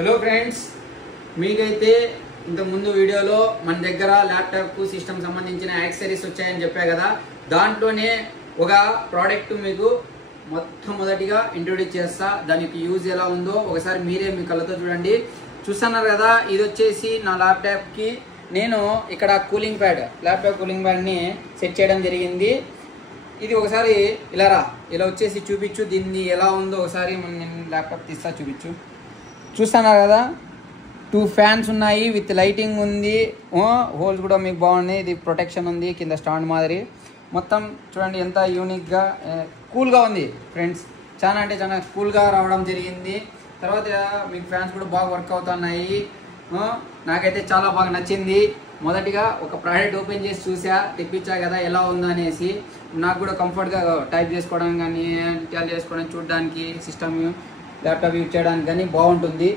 Hello friends, మీకైతే ఇంత ముందు వీడియోలో మన దగ్గర ల్యాప్టాప్ కు సిస్టమ్ సంబంధించిన యాక్సెసరీస్ వచ్చాయని చెప్పా కదా. దాంట్లోనే ఒక ప్రోడక్ట్ మీకు మొట్టమొదటిగా ఇంట్రొడ్యూస్ చేస్తా. దానికి యూజ్ ఎలా ఉందో ఒకసారి మీరే మీ కళ్ళతో చూడండి. చూస్తున్నారు కదా, ఇది వచ్చేసి నా ల్యాప్టాప్ కి నేను ఇక్కడ cooling pad, laptop cooling pad ని సెట్ చేయడం జరిగింది. ఇది ఒకసారి ఇలా వచ్చేసి చూపించు, దీన్ని ఎలా ఉందో ఒకసారి నేను ల్యాప్టాప్ తీస్తా చూపించు. చూస్తున్నారు కదా, 2 ఫ్యాన్స్ ఉన్నాయి, విత్ లైటింగ్ ఉంది, హోల్స్ కూడా మీకు బాగున్నాయి. ఇది ప్రొటెక్షన్ ఉంది, కింద స్టాండ్ మాదిరి. మొత్తం చూడండి ఎంత యూనిక్గా కూల్గా ఉంది ఫ్రెండ్స్. చాలా అంటే చాలా కూల్గా రావడం జరిగింది. తర్వాత మీకు ఫ్యాన్స్ కూడా బాగా వర్క్ అవుతున్నాయి. నాకైతే చాలా బాగా నచ్చింది. మొదటిగా ఒక ప్రోడక్ట్ ఓపెన్ చేసి చూసా, తెప్పించా కదా ఎలా ఉందో అనేసి. నాకు కూడా కంఫర్ట్గా టైప్ చేసుకోవడానికి కానీ, ఇన్స్టాల్ చేసుకోవడానికి, చూడడానికి, సిస్టమ్ ల్యాప్టాప్ యూజ్ చేయడానికి కానీ బాగుంటుంది.